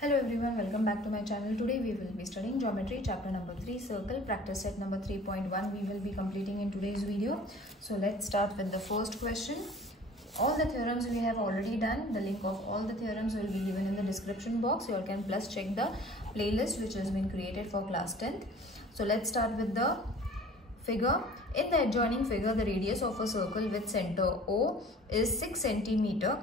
Hello everyone, welcome back to my channel. Today we will be studying geometry chapter number 3 circle practice set number 3.1 we will be completing in today's video. So let's start with the first question. All the theorems we have already done. The link of all the theorems will be given in the description box. You all can plus check the playlist which has been created for class 10th. So let's start with the figure. In the adjoining figure, the radius of a circle with center O is 6 centimeter.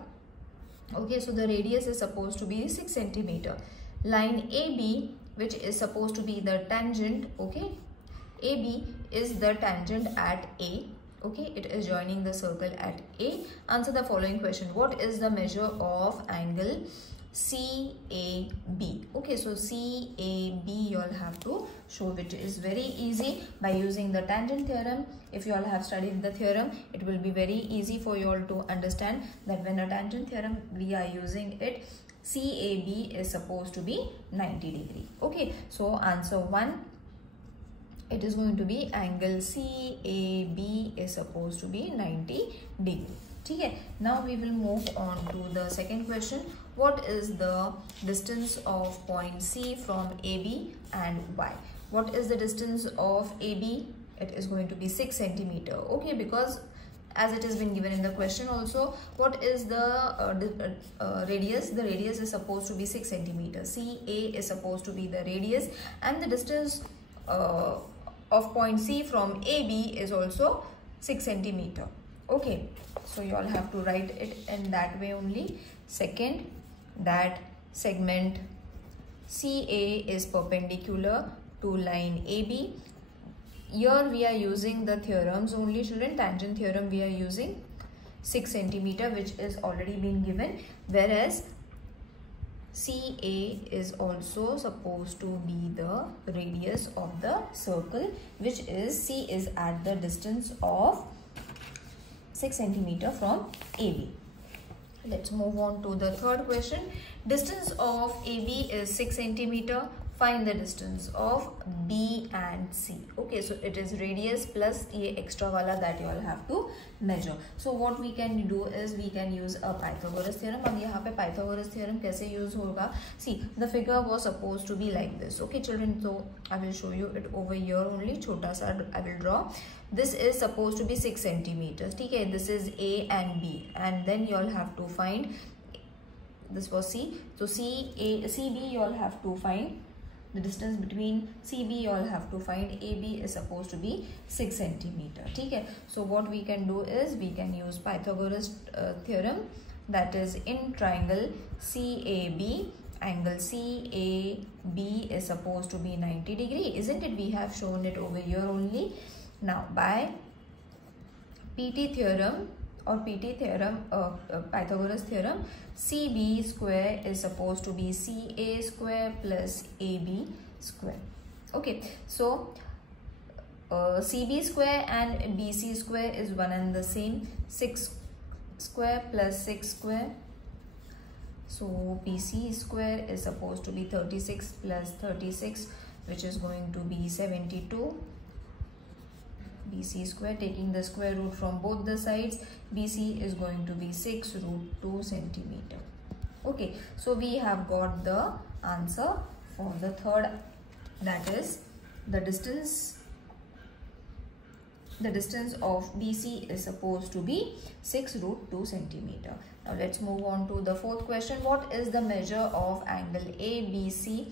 Okay, so the radius is supposed to be 6 centimeter. Line AB, which is supposed to be the tangent, okay, AB is the tangent at A. Okay, it is joining the circle at A. Answer the following question. What is the measure of angle CAB? Okay, so CAB you all have to show, which is very easy by using the tangent theorem. If you all have studied the theorem, it will be very easy for you all to understand that when a tangent theorem we are using it, CAB is supposed to be 90 degree. Okay, so answer 1, it is going to be angle CAB is supposed to be 90 degree. Okay, now we will move on to the second question. What is the distance of point C from AB and Y? What is the distance of AB? It is going to be 6 centimeter. Okay, because as it has been given in the question also, what is the radius? The radius is supposed to be 6 centimeter. CA is supposed to be the radius, and the distance of point C from AB is also 6 centimeter. Okay, so you all have to write it in that way only. Second, that segment CA is perpendicular to line AB. Here we are using the theorems only, children. Tangent theorem we are using 6 centimeter, which is already been given, whereas CA is also supposed to be the radius of the circle, which is C is at the distance of 6 centimeter from AB. Let's move on to the third question. Distance of AB is 6 centimeter. Find the distance of B and C. Okay, so it is radius plus ये extra वाला that you all have to measure. So what we can do is we can use a Pythagoras theorem. अब यहाँ पे Pythagoras theorem कैसे use होगा? See, the figure was supposed to be like this. Okay, children. So I will show you it over here only. छोटा सा I will draw. This is supposed to be 6 centimeters. Okay, this is A and B, and then you all have to find. This was C. So CB you all have to find. The distance between CB you all have to find. AB is supposed to be 6 centimeter. Okay, so what we can do is we can use Pythagoras theorem, that is in triangle CAB, angle CAB is supposed to be 90 degree, isn't it? We have shown it over here only. Now by PT theorem or PT theorem, Pythagoras theorem, CB square is supposed to be CA square plus AB square. Okay, so CB square and BC square is one and the same. 6 square plus 6 square. So BC square is supposed to be 36 plus 36, which is going to be 72. BC square, taking the square root from both the sides, BC is going to be 6 root 2 centimeter. Okay, so we have got the answer for the third, that is the distance of BC is supposed to be 6 root 2 centimeter. Now let's move on to the fourth question. What is the measure of angle ABC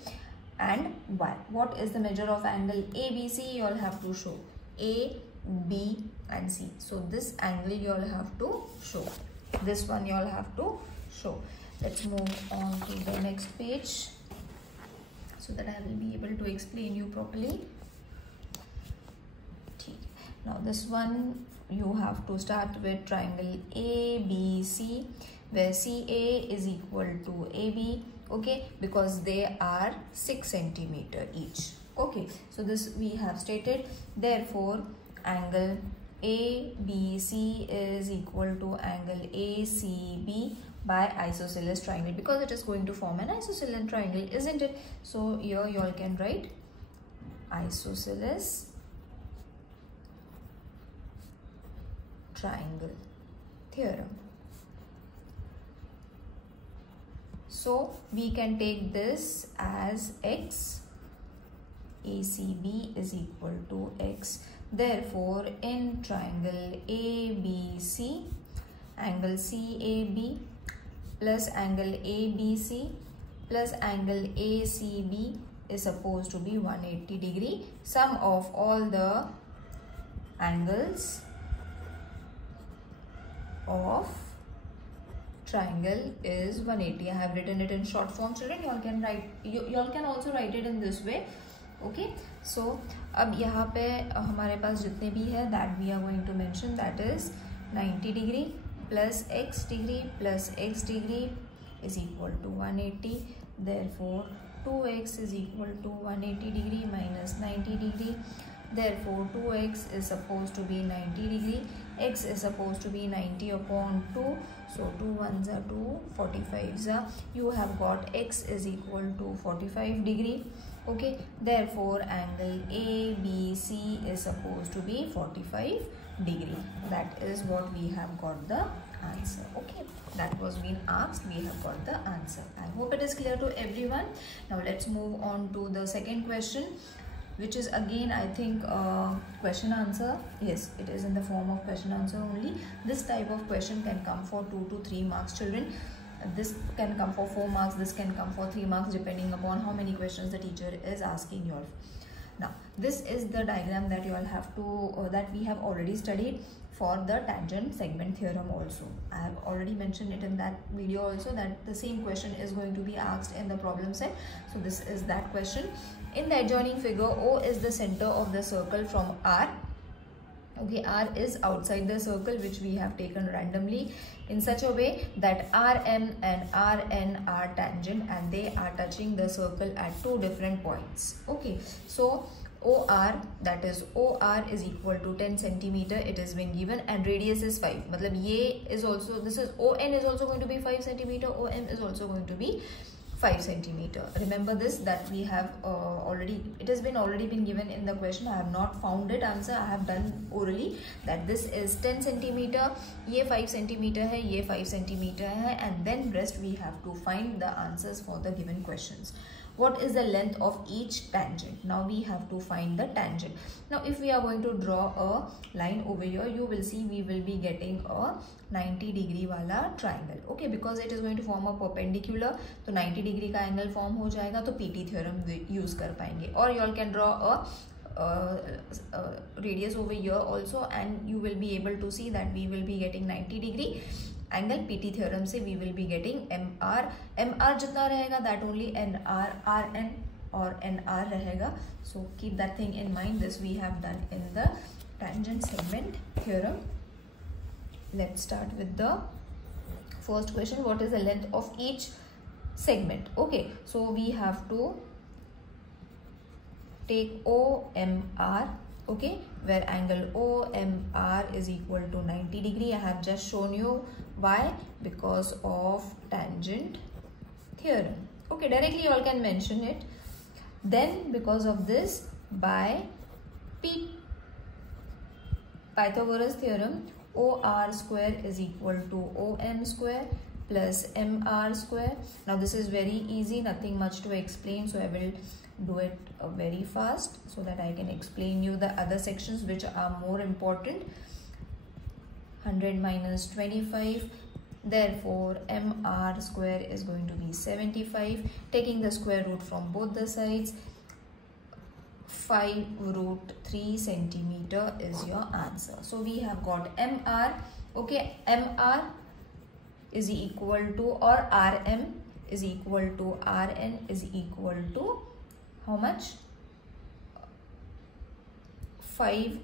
and Y? What is the measure of angle ABC? You all have to show A, B and C. So this angle you all have to show. This one you all have to show. Let's move on to the next page so that I will be able to explain you properly. Now this one you have to start with triangle ABC, where CA is equal to AB. Okay, because they are 6 centimeter each. Okay, so this we have stated. Therefore angle ABC is equal to angle ACB by isosceles triangle, because it is going to form an isosceles triangle, isn't it? So here you all can write isosceles triangle theorem. So we can take this as x. ACB is equal to x. Therefore, in triangle ABC, angle CAB plus angle ABC plus angle ACB is supposed to be 180 degree. Sum of all the angles of triangle is 180. I have written it in short form, children. You all can also write it in this way. Okay, so अब यहाँ पे हमारे पास जितने भी है that we are going to mention, that is 90 degree plus x degree plus x degree is equal to 180. Therefore 2x is equal to 180 degree minus 90 degree. Therefore 2x is supposed to be 90 degree. X is supposed to be 90 upon 2. So 2 1s are 2, 45s are. You have got x is equal to 45 degree. Okay, therefore angle ABC is supposed to be 45 degree. That is what we have got the answer. Okay, that was being asked, we have got the answer. I hope it is clear to everyone. Now let's move on to the second question, which is again I think question answer. Yes, it is in the form of question answer only. This type of question can come for 2 to 3 marks, children. This can come for 4 marks, this can come for 3 marks, depending upon how many questions the teacher is asking you all. Now this is the diagram that you all have to that we have already studied for the tangent segment theorem also. I have already mentioned it in that video also, that the same question is going to be asked in the problem set. So this is that question. In the adjoining figure, O is the center of the circle from R. Okay, R is outside the circle, which we have taken randomly in such a way that RM and RN are tangent and they are touching the circle at 2 different points. Okay, so OR, that is OR is equal to 10 centimeter. It has been given, and radius is 5. Matlab ye is also, this is ON is also going to be 5 centimeter. OM is also going to be 5 centimeter. Remember this, that we have it has been already been given in the question. I have not found it answer, I have done orally, that this is 10 centimeter, ye 5 centimeter hai, ye 5 centimeter hai, and then rest we have to find the answers for the given questions. What is the length of each tangent? Now we have to find the tangent. Now if we are going to draw a line over here, you will see we will be getting a 90 degree wala triangle. Okay, because it is going to form a perpendicular, तो 90 degree का angle form हो जाएगा, तो PT theorem use कर पाएंगे. Or you all can draw a radius over here also, and you will be able to see that we will be getting 90 degree angle. PT theorem से we will be getting MR. MR जितना रहेगा, that only NR, RN or NR रहेगा. So keep that thing in mind. This we have done in the tangent segment theorem. Let's start with the first question. What is the length of each segment? Okay, so we have to take OMR, okay, where angle OMR is equal to 90 degree. I have just shown you why, because of tangent theorem. Okay, directly you all can mention it. Then because of this, by Pythagoras theorem, OR square is equal to OM square plus MR square. Now this is very easy, nothing much to explain, so I will do it very fast so that I can explain you the other sections which are more important. 100 minus 25, therefore MR square is going to be 75. Taking the square root from both the sides, 5 root 3 centimeter is your answer. So we have got MR. Okay, MR is equal to, or RM is equal to, RN is equal to how much? 5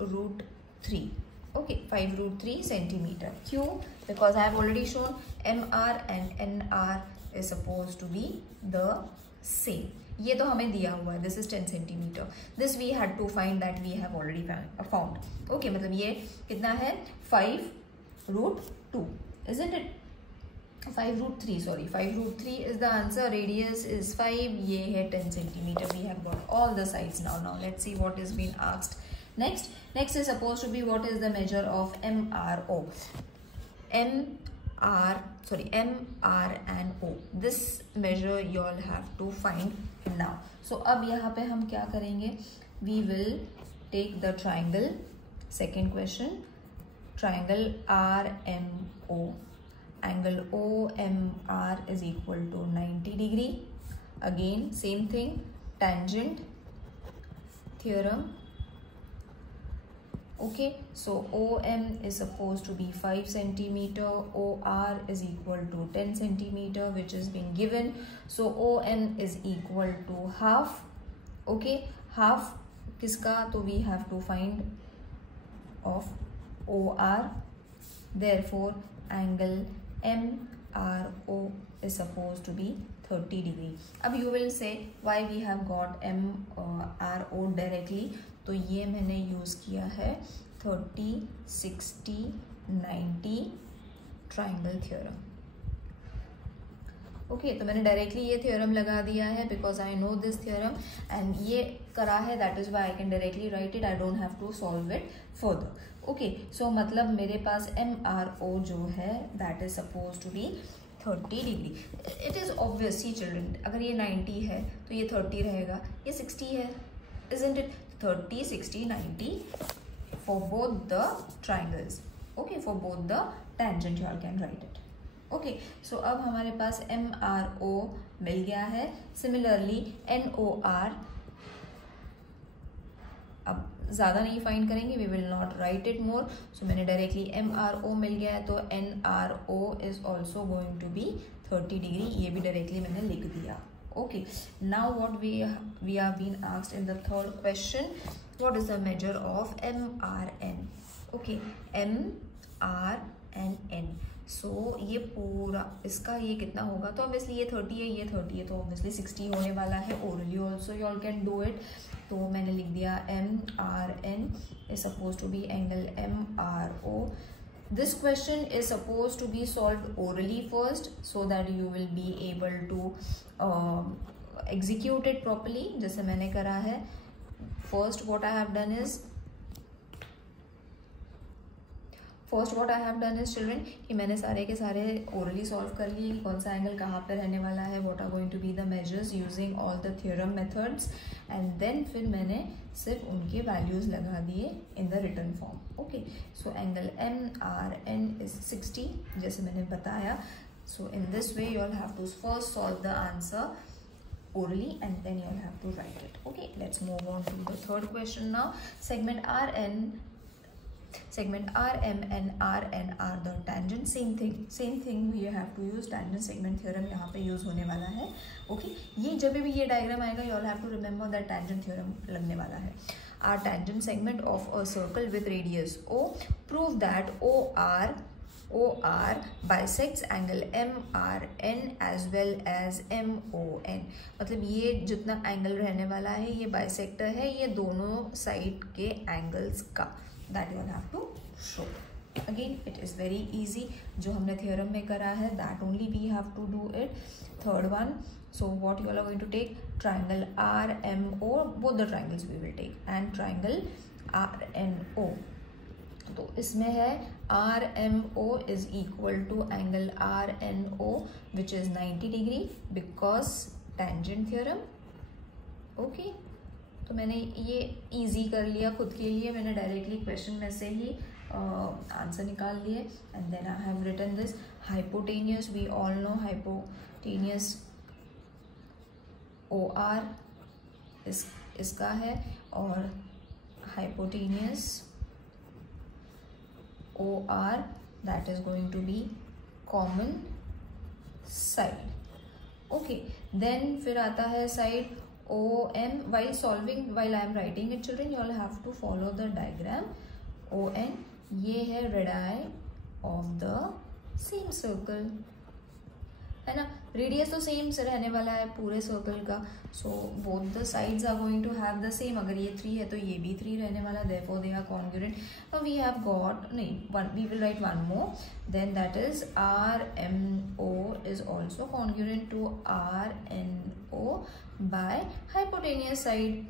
root 3. Okay, 5 root 3 centimeter. Q, because I have already shown MR and NR is supposed to be the same. ये तो हमें दिया हुआ है, this is 10 centimeter. This we had to find, that we have already found. Okay, मतलब ये कितना है? 5 root 2, isn't it? 5 root 3, sorry, 5 root 3 is the answer. Radius is 5, ये है 10 centimeter. We have got all the sides now. Now let's see what is being asked. Next is supposed to be what is the measure of MRO. M, R and O. This measure you all have to find now. So अब यहाँ पे हम क्या करेंगे? We will take the triangle. Second question, triangle RMO. Angle OMR is equal to 90 degree. Again same thing, tangent theorem. Okay, so OM is supposed to be 5 centimeter, OR is equal to 10 centimeter, which is being given. So OM is equal to half. Okay, half किसका? तो we have to find of OR. Therefore angle MRO is supposed to be 30 degree. अब you will say why we have got MRO directly. तो ये मैंने use किया है 30, 60, 90 triangle theorem. Okay, तो मैंने डायरेक्टली ये थ्योरम लगा दिया है because I know this theorem and ये करा है, that is why I can directly write it. I don't have to solve it further. Okay, so मतलब मेरे पास MRO जो है that is suppose to be 30 degree. It is obvious ही children, अगर ये 90 है तो ये 30 रहेगा, ये 60 है, isn't it? 30, 60, 90 for both the triangles. Okay, for both the tangent you all can write it. Okay, so अब हमारे पास MRO मिल गया है. Similarly NOR अब ज़्यादा नहीं फाइंड करेंगे, we will not write it more. So मैंने डायरेक्टली MRO मिल गया है तो NRO is also going to be 30 degree. ये भी डायरेक्टली मैंने लिख दिया. Okay, now what we are being asked in the third question, what is the measure of MRN? Okay, MRN. So ये पूरा इसका ये कितना होगा? तो obviously ये 30 है, ये 30 है, तो obviously 60 होने वाला है. Orally also you all can do it. तो मैंने लिख दिया MRN is supposed to be angle MRO. This question is supposed to be solved orally first so that you will be able to execute it properly. जैसे मैंने करा है. First what I have done is children कि मैंने सारे के सारे orally solve कर लिए कि कौन सा एंगल कहाँ पे रहने वाला है, what are going to be the measures using all the theorem methods, and then फिर मैंने सिर्फ उनके values लगा दिए in the written form. Okay, so angle MRN is 60 जैसे मैंने बताया. So in this way you all have to first solve the answer orally and then you all have to write it. Okay, let's move on to the third question now. Segment RM and RN are the tangent. Same thing we have to use tangent segment theorem यहाँ पे use होने वाला है. Okay, ये जब भी ये diagram आएगा you all have to remember that tangent theorem लगने वाला है. Our tangent segment of a circle with radius O, prove that OR bisects angle MRN as well as MON. मतलब ये जितना एंगल रहने वाला है ये बाइसेक्टर है ये दोनों साइड के एंगल्स का. That you will have to show. Again it is very easy. जो हमने theorem में करा है that only we have to do it. Third one, so what you all are going to take? Triangle RMO, both the triangles we will take, and triangle RNO. तो इसमें है RMO is equal to angle RNO which is 90 degree because tangent theorem. Okay, तो मैंने ये easy कर लिया खुद के लिए. मैंने डायरेक्टली क्वेश्चन में से ही आंसर निकाल लिए and then I have written this. Hypotenuse, we all know hypotenuse OR इसका है और hypotenuse OR that is going to be common side. Okay, then फिर आता है side OM. while I am writing it children you all have to follow the diagram. ON ये है radii of the same circle है ना. Radius तो same से रहने वाला है पूरे सर्कल का. So both the sides are going to have the same. अगर ये 3 है तो ये भी 3 रहने वाला. Therefore they are congruent. Now we have got we will write one more. Then that is RMO is also congruent to RNO by hypotenuse side,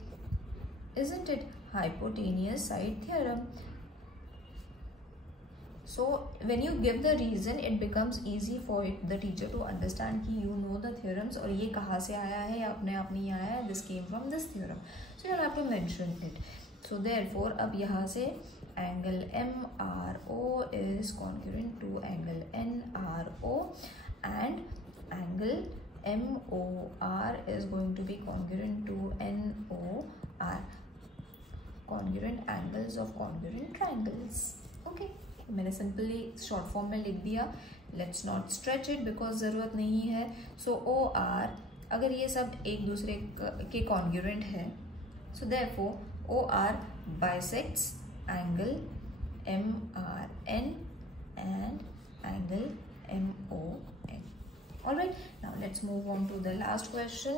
isn't it? Hypotenuse side theorem. So when you give the reason, it becomes easy for the teacher to understand कि you know the theorems और ये कहाँ से आया है या अपने आप नहीं आया है, this came from this theorem. So you have to mention it. So therefore अब यहाँ से angle MRO is congruent to angle NRO and angle MOR is going to be congruent to NOR. Congruent angles of congruent triangles. Okay, मैंने simply short form में लिख दिया. Let's not stretch it because ज़रूरत नहीं है. सो OR, अगर ये सब एक दूसरे के कॉन्ग्रुएंट है, so therefore OR bisects angle MRN and angle MON. Alright, now let's move on to the last question,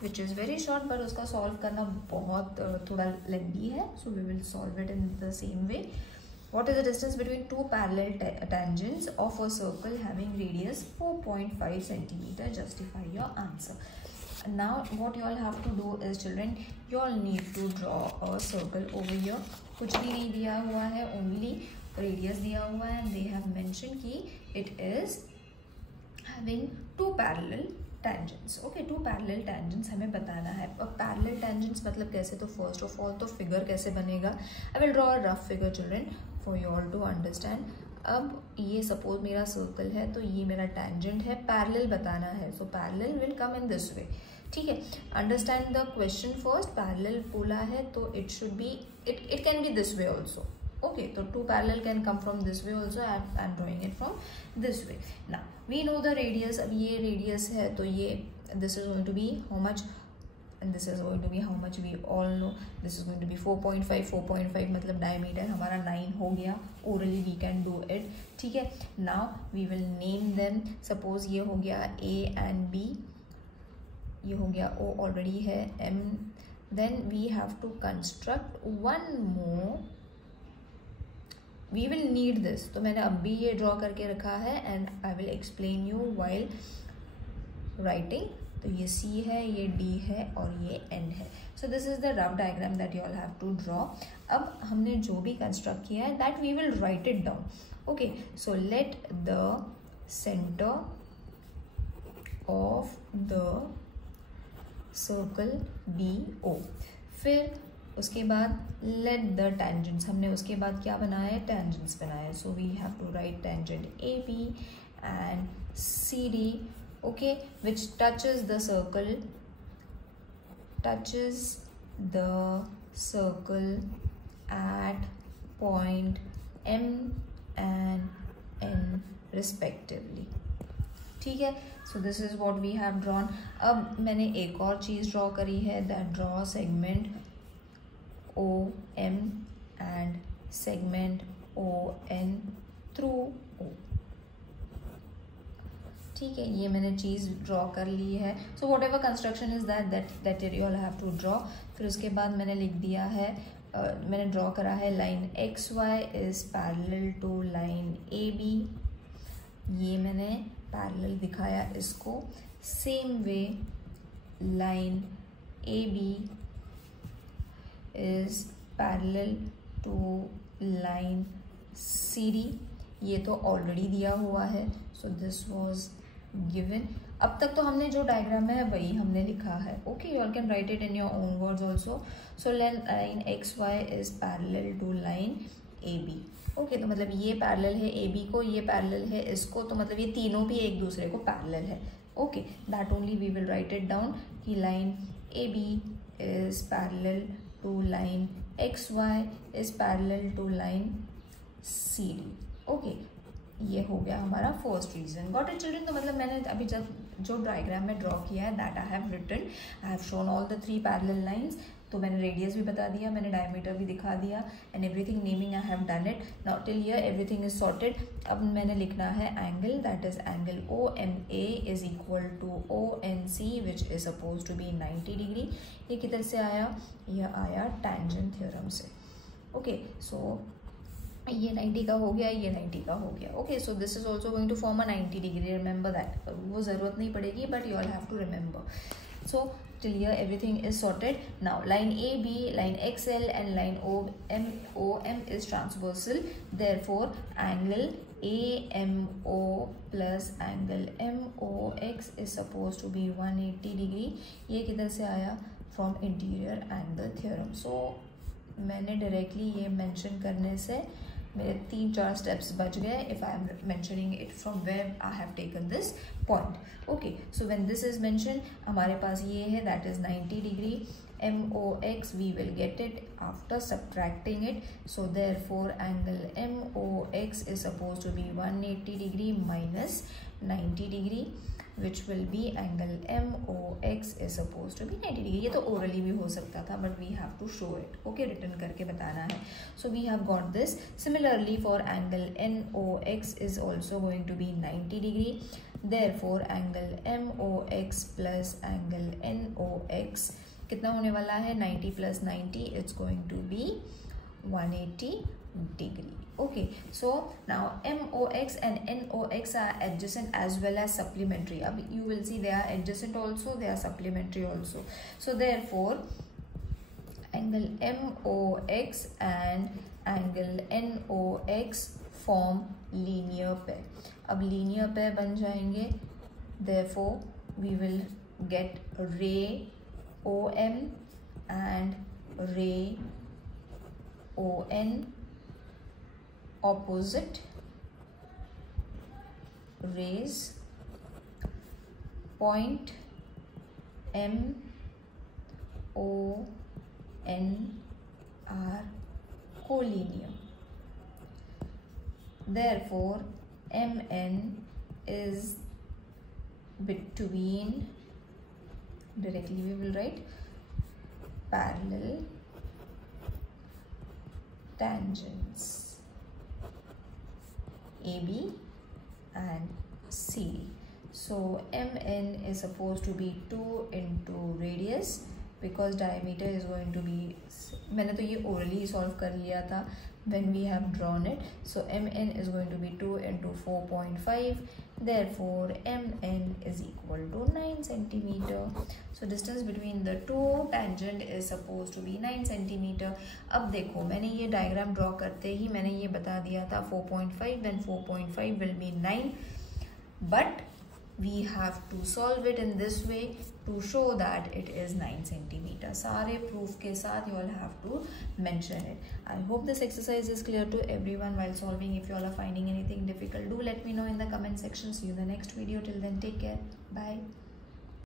which is very short, but उसका solve करना बहुत थोड़ा lengthy है. So we will solve it in the same way. What is the distance between two parallel tangents of a circle having radius 4.5 centimeter? Justify your answer. Now what you all have to do is, children, you all need to draw a circle over here. कुछ भी नहीं दिया हुआ है, only radius दिया हुआ है. They have mentioned कि it is having two parallel tangents. Okay, two parallel tangents हमें बताना है. अब parallel tangents मतलब कैसे, तो first of all तो figure कैसे बनेगा. I will draw a rough figure, children, for you all to understand. अब ये suppose मेरा circle है, तो ये मेरा tangent है, parallel बताना है. So parallel will come in this way. ठीक है, understand the question first. Parallel बोला है तो it should be, it can be this way also. Okay, so two parallel can come from this way also. I am drawing it from this way. Now we know the radius. अब ये radius है तो ये, this is going to be how much, and this is going to be how much, we all know. This is going to be 4.5. 4.5 मतलब diameter हमारा 9 हो गया. Orally we can do it. ठीक है, now we will name them. Suppose ये हो गया A and B, ये हो गया O already है, M. Then we have to construct one more. We will need this. तो मैंने अब भी ये ड्रॉ करके रखा है and I will explain you while writing. तो ये C है, ये D है और ये N है. So this is the rough diagram that you all have to draw. अब हमने जो भी construct किया है that we will write it down. Okay, so let the center of the circle be O. फिर उसके बाद let the tangents, हमने उसके बाद क्या बनाया है, tangents बनाया है. So we have to write tangent AB and CD, okay, which touches the circle at point M and N respectively. ठीक है, so this is what we have drawn. अब मैंने एक और चीज़ ड्रॉ करी है, that draw segment OM and segment ON through O. ठीक है, ये मैंने चीज़ ड्रॉ कर ली है. So whatever construction is that you all have to draw. फिर उसके बाद मैंने लिख दिया है, मैंने ड्रॉ करा है line XY is parallel to line AB. ये मैंने पैरेलल दिखाया इसको. Same way line AB is parallel to line CD. ये तो ऑलरेडी दिया हुआ है, सो दिस वाज गिवन. अब तक तो हमने जो डायग्राम है वही हमने लिखा है. Okay, you all can write it in your own words also. So line XY is parallel to line AB. Okay, तो मतलब ये पैरेलल है AB को, ये पैरेलल है इसको, तो मतलब ये तीनों भी एक दूसरे को पैरेलल है. Okay, that only we will write it down कि line AB is parallel to line XY is parallel to line CD. Okay, ये हो गया हमारा first reason. Got it children? तो मतलब मैंने अभी जब जो डायग्राम में ड्रॉ किया है that I have written, I have shown all the 3 parallel lines. तो मैंने रेडियस भी बता दिया, मैंने डायमीटर भी दिखा दिया and everything naming I have done it. Now till here everything is sorted. अब मैंने लिखना है angle, that is angle OMA is equal to ONC which is suppose to be 90 degree. ये किधर से आया? यह आया टैंजेंट थ्योरम से. ओके, सो ये 90 का हो गया, ये 90 का हो गया. Okay, so this is also going to form a 90 degree. Remember that. वो ज़रूरत नहीं पड़ेगी but you all have to remember. So till here everything is sorted. Now line AB, line XL and line OM is transversal. Therefore angle AMO plus angle MOX is supposed to be 180 degree. ये किधर से आया? From interior angle theorem. So मैंने directly ये mention करने से मेरे 3-4 steps बच गए if I am mentioning it from where I have taken this point. Okay, so when this is mentioned हमारे पास ये है, that is 90 degree. MOX we will get it after subtracting it. So therefore angle MOX is supposed to be 180 degree minus 90 degree, which will be angle MOX is supposed to be 90 degree. ये तो orally भी हो सकता था, but we have to show it. Okay, written करके बताना है. So we have got this. Similarly for angle NOX is also going to be 90 degree. Therefore angle MOX plus angle NOX कितना होने वाला है? 90 plus 90, it's going to be 180 degree. Okay, so now MOX and NOX are adjacent as well as supplementary. You will see they are adjacent also, they are supplementary also. So therefore angle MOX and angle NOX form linear pair. अब linear pair बन जाएंगे. Therefore we will get ray OM and ray ON opposite rays. Point MON are collinear. Therefore MN is between, directly we will write, parallel tangents AB and CD. So MN is supposed to be 2 into radius because diameter is going to be, मैंने तो ये orally solve कर लिया था when we have drawn it. So MN is going to be 2 into 4.5. Therefore MN is equal to 9 centimeter. So distance between the two tangent is supposed to be 9 centimeter. अब देखो मैंने ये diagram draw करते ही मैंने ये बता दिया था 4.5, then 4.5 will be 9, but we have to solve it in this way to show that it is 9 centimeter. सारे proof के साथ you all have to mention it. I hope this exercise is clear to everyone while solving. If you all are finding anything difficult, do let me know in the comment section. See you in the next video. Till then, take care. Bye.